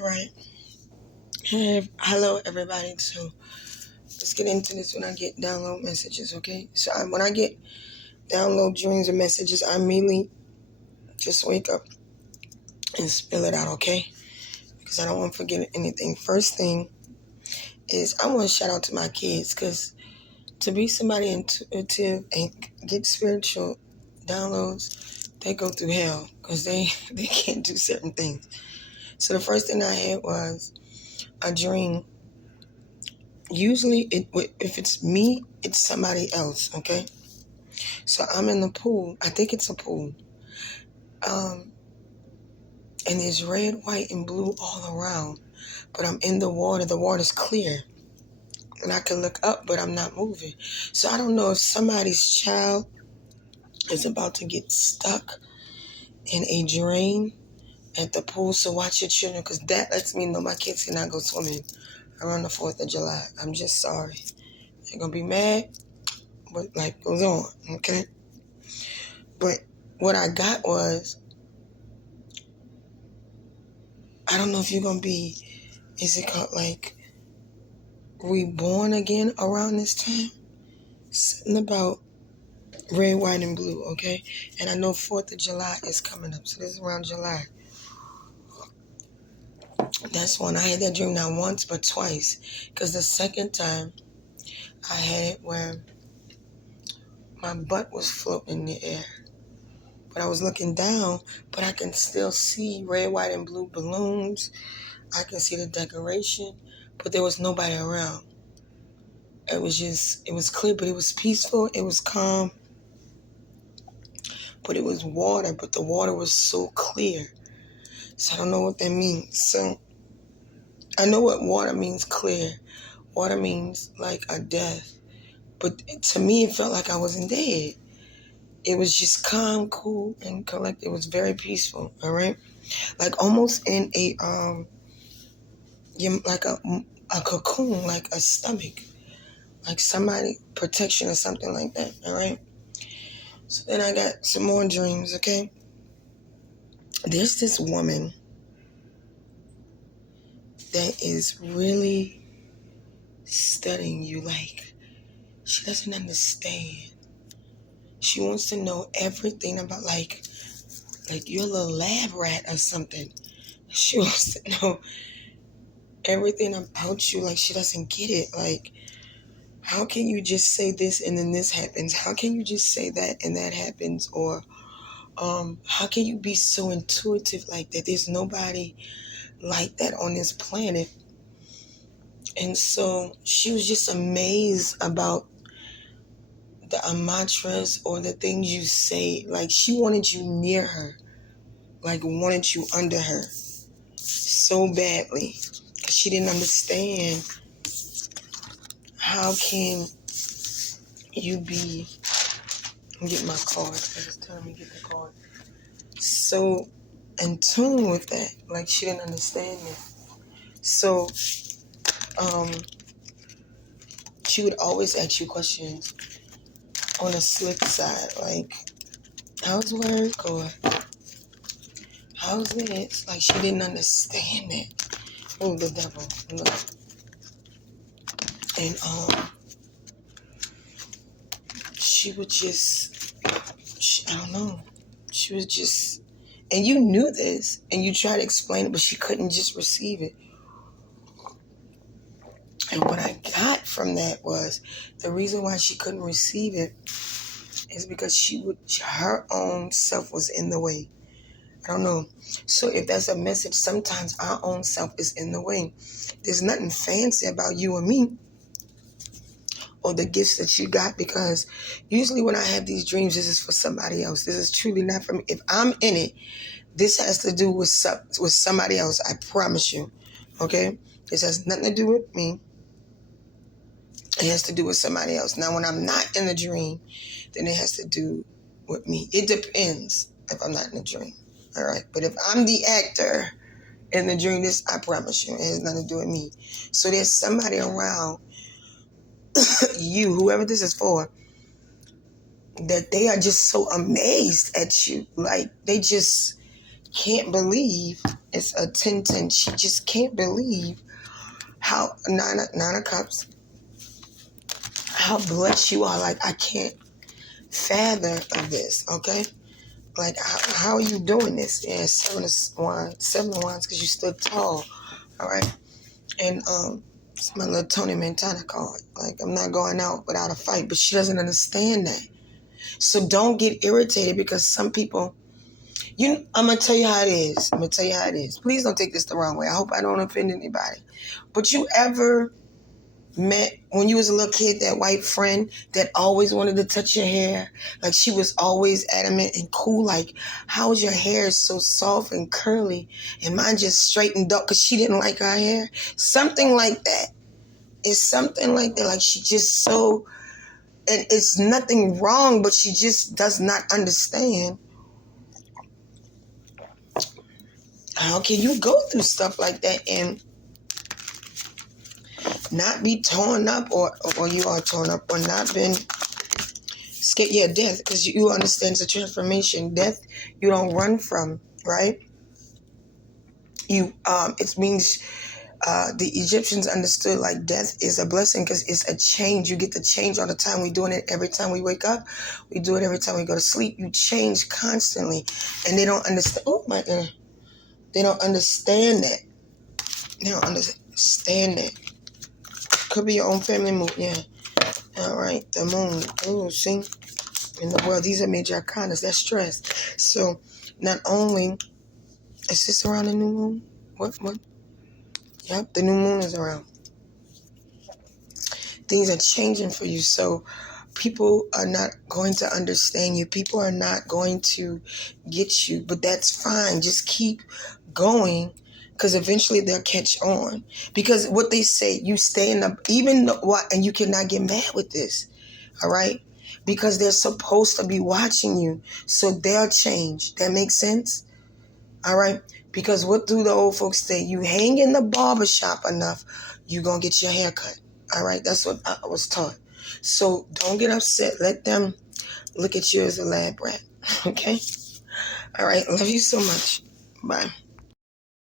Right. Hey, hello, everybody. So let's get into this when I get download messages, okay? So when I get download dreams and messages, I immediately just wake up and spill it out, okay? Because I don't want to forget anything. First thing is I want to shout out to my kids because to be somebody intuitive and get spiritual downloads, they go through hell because they can't do certain things. So the first thing I had was a dream. Usually, if it's me, it's somebody else, okay? So I'm in the pool. I think it's a pool. Um, and there's red, white, and blue all around. But I'm in the water. The water's clear. And I can look up, but I'm not moving. So I don't know if somebody's child is about to get stuck in a drain at the pool. So watch your children, because that lets me know my kids cannot go swimming around the 4th of July. I'm just sorry. They're going to be mad, but life goes on, okay? But what I got was, I don't know if you're going to be, is it called like reborn again around this time? Something about red, white, and blue, okay? And I know 4th of July is coming up, so this is around July. That's when I had that dream not once but twice, because the second time I had it where my butt was floating in the air. But I was looking down, but I can still see red, white, and blue balloons. I can see the decoration, but there was nobody around. It was clear, but it was peaceful. It was calm, but it was water, but the water was so clear. So I don't know what that means. So I know what water means, clear. Water means like a death. But to me, it felt like I wasn't dead. It was just calm, cool, and collected. It was very peaceful, all right? Like almost in like a cocoon, like a stomach. Like somebody, protection or something like that, all right? So then I got some more dreams, okay? There's this woman that is really studying you, like she doesn't understand. She wants to know everything about like you're a little lab rat or something. She wants to know everything about you, like she doesn't get it. Like, how can you just say this and then this happens? How can you just say that and that happens? Or how can you be so intuitive like that? There's nobody like that on this planet. And so she was just amazed about the mantras or the things you say. Like she wanted you near her, like wanted you under her so badly, because she didn't understand how can you be. Let me get my card. It's time to get the card. So in tune with that, like she didn't understand that. So she would always ask you questions on a slick side, like, how's work, or how's this? Like she didn't understand that. Oh, the devil. No. And she would just, I don't know. She was just, and you knew this, and you tried to explain it, but she couldn't just receive it. And what I got from that was the reason why she couldn't receive it is because her own self was in the way. I don't know. So if that's a message, sometimes our own self is in the way. There's nothing fancy about you and me or the gifts that you got, because usually when I have these dreams, this is for somebody else. This is truly not for me. If I'm in it, this has to do with somebody else. I promise you. Okay? This has nothing to do with me. It has to do with somebody else. Now, when I'm not in the dream, then it has to do with me. It depends if I'm not in the dream. All right? But if I'm the actor in the dream, this, I promise you, it has nothing to do with me. So there's somebody around you, whoever this is for, that they are just so amazed at you. Like, they just can't believe It's a 10-10. She just can't believe how Nine of Cups, how blessed you are. Like, I can't fathom of this, okay? Like, how are you doing this? Yeah, Seven of Wands, because you stood tall, all right? And it's my little Tony Montana card. Like, I'm not going out without a fight, but she doesn't understand that. So don't get irritated because some people, I'm going to tell you how it is. Please don't take this the wrong way. I hope I don't offend anybody. But you ever met, when you was a little kid, that white friend that always wanted to touch your hair? Like, she was always adamant and cool. Like, how is your hair so soft and curly and mine just straightened up because she didn't like her hair? Something like that. It's something like that. Like, she just so, and it's nothing wrong, but she just does not understand. How can you go through stuff like that and not be torn up, or you are torn up, or not been scared? Yeah, death, because you understand it's a transformation. Death, you don't run from, right? It means the Egyptians understood like death is a blessing because it's a change. You get to change all the time. We're doing it every time we wake up. We do it every time we go to sleep. You change constantly, and they don't understand. Oh my God. They don't understand that. They don't understand that. Could be your own family moon, yeah. All right, the moon. Oh, see? In the world, these are major arcanas. That's stress. So, not only is this around the new moon? What? Yep, the new moon is around. Things are changing for you. So, people are not going to understand you. People are not going to get you. But that's fine. Just keep going, because eventually they'll catch on. Because what they say, you stay in and you cannot get mad with this, all right? Because they're supposed to be watching you, so they'll change. That makes sense, all right? Because what do the old folks say? You hang in the barbershop enough, you're going to get your hair cut, all right? That's what I was taught. So don't get upset. Let them look at you as a lab rat, okay? All right, love you so much. Bye.